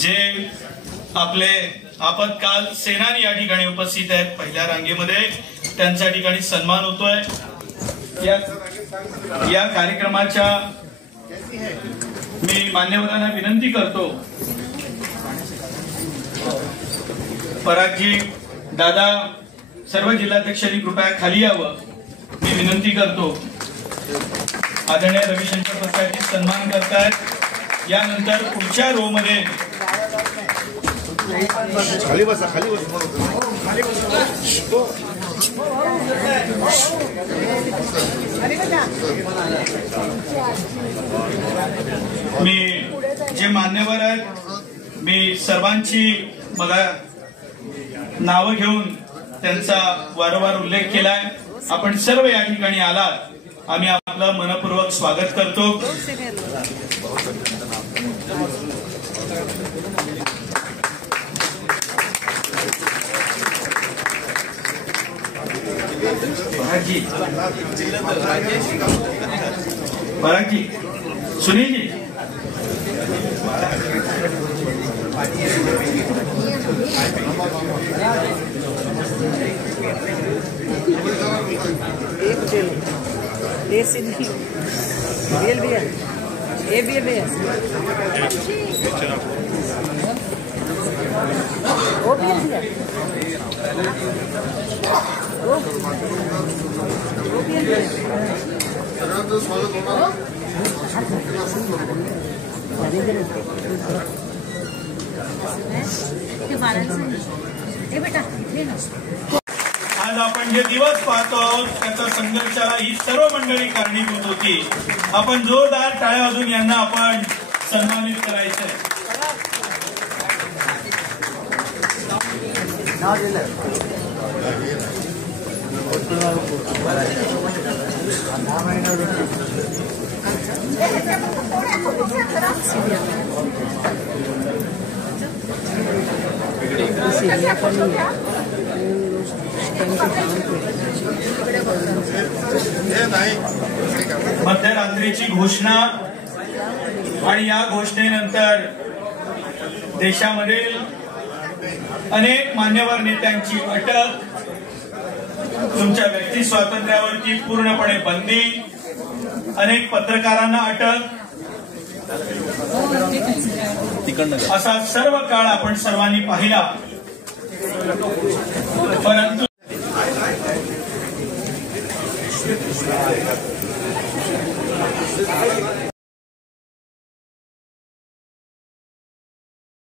जे आपले आपत्काल सेनानी या ठिकाणी उपस्थित आहेत पहिल्या रांगेमध्ये, त्यांच्या ठिकाणी सन्मान होतोय। या कार्यक्रमाच्या मी मान्यवरांना विनंती करतो, परागजी दादा सर्व जिल्हाध्यक्षांनी कृपया खाली यावं मी विनंती करतो। आदरणीय रविशंकर प्रसादजी सन्मान करतायत। यानंतर पुढच्या रो मध्ये खाली बसा, खाली बसा, खाली बसा। मी जे मान्यवर आहेत मी सर्वांची मला नाव घेऊन त्यांचा वारंवार उल्लेख केलाय। आपण सर्व या ठिकाणी आलात, आम्ही आपलं मनपूर्वक स्वागत करतो। पराग जी, सुनील जी, आज आपण जे दिवस पाहतो त्याचा संघर्षाला ही सर्व मंडळी कारणीभूत होती। आपण जोरदार टाळ्या वाजवून यांना आपण सन्मानित करायचंय। मध्यरात्रीची घोषणा आणि या घोषणेनंतर देशामधील अनेक मान्यवर नेत्यांची अटक, तुमच्या व्यक्ती स्वातंत्र्यावरती पूर्णपणे बंदी, अनेक पत्रकारांना अटक, असा सर्व काळ आपण सर्वांनी पाहिला। परंतु